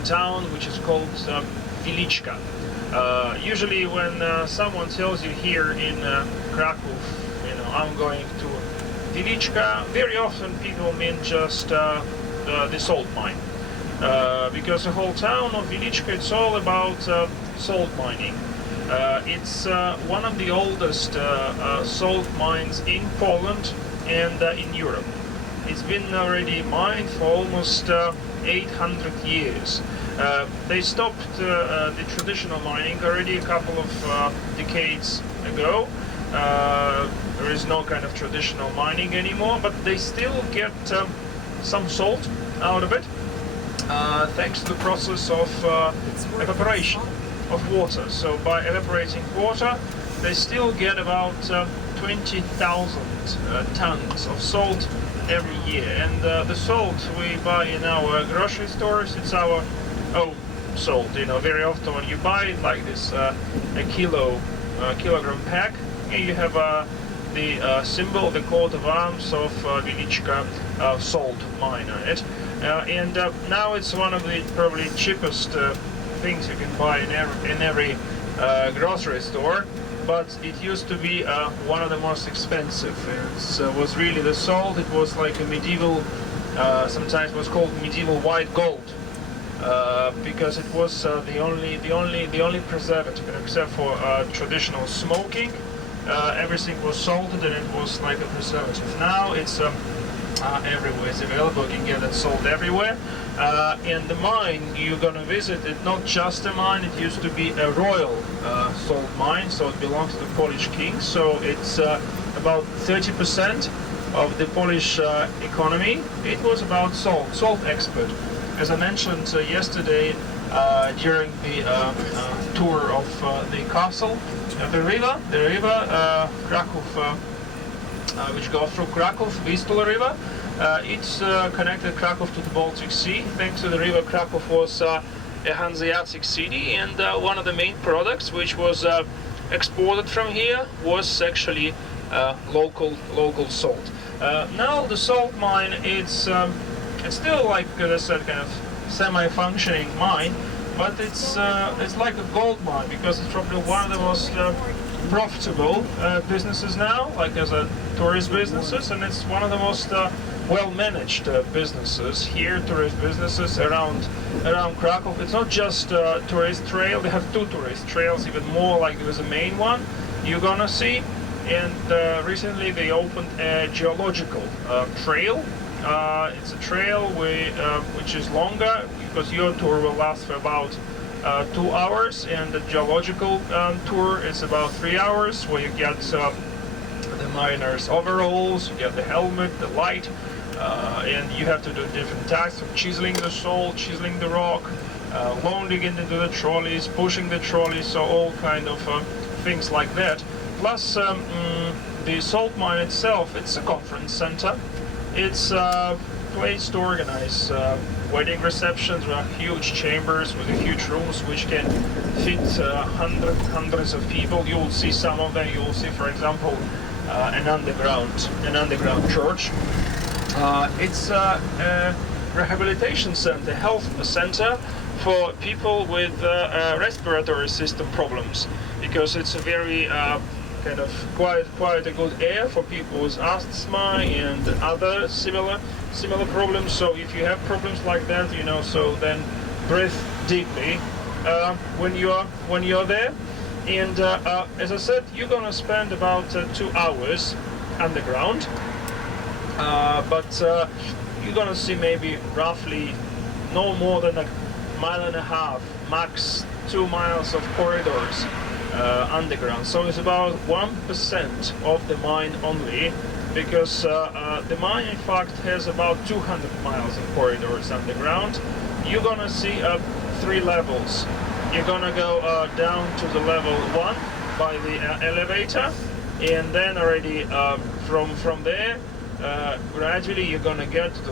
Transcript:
the town which is called Vilichka. Usually when someone tells you here in Krakow, you know, I'm going to Vilichka, very often people mean just the salt mine. Because the whole town of Vilichka, it's all about salt mining. It's one of the oldest salt mines in Poland and in Europe. It's been already mined for almost 800 years. They stopped the traditional mining already a couple of decades ago. There is no kind of traditional mining anymore, but they still get some salt out of it, thanks to the process of evaporation of water. So by evaporating water, they still get about 20,000 tons of salt every year. And the salt we buy in our grocery stores, it's our own salt. You know, very often when you buy it like this, a kilogram pack, here you have the symbol, the coat of arms of Vilichka salt mine on it. And now it's one of the probably cheapest things you can buy in every grocery store, but it used to be one of the most expensive. It was really the salt. It was like a medieval, sometimes it was called medieval white gold, because it was the only preservative, except for traditional smoking. Everything was salted and it was like a preservative. Now it's everywhere. It's available. You can get that salt everywhere. And the mine you're gonna visit, it's not just a mine. It used to be a royal salt mine, so it belongs to the Polish king. So it's about 30% of the Polish economy. It was about salt export. As I mentioned yesterday during the tour of the castle, the river Kraków, which goes through Kraków, Vistula River. It's connected Kraków to the Baltic Sea. Thanks to the river, Kraków was a Hanseatic city, and one of the main products which was exported from here was actually local salt. Now the salt mine, it's still, like I said, kind of semi-functioning mine, but it's like a gold mine, because it's probably one of the most profitable businesses now, like as a tourist businesses, and it's one of the most well-managed businesses here, tourist businesses around Krakow. It's not just a tourist trail. They have two tourist trails, even more, like there is a main one you're gonna see, and recently they opened a geological trail. It's a trail which is longer, because your tour will last for about 2 hours, and the geological tour is about 3 hours, where you get the miner's overalls, you get the helmet, the light, and you have to do different tasks of chiseling the salt, chiseling the rock, loading it into the trolleys, pushing the trolleys, so all kind of things like that. Plus the salt mine itself, it's a conference center. It's a place to organize wedding receptions. We have huge chambers with huge rooms which can fit hundreds of people. You will see some of them. You will see, for example, an underground church. It's a rehabilitation center, health center for people with respiratory system problems, because it's a very kind of quite a good air for people with asthma and other similar problems. So if you have problems like that, you know, so then breathe deeply when you're there. And as I said, you're gonna spend about 2 hours underground, but you're gonna see maybe roughly no more than 1.5 miles, max 2 miles of corridors underground. So it's about 1% of the mine only, because the mine in fact has about 200 miles of corridors underground. You're gonna see 3 levels. You're gonna go down to the level 1 by the elevator, and then already from there gradually you're gonna get to the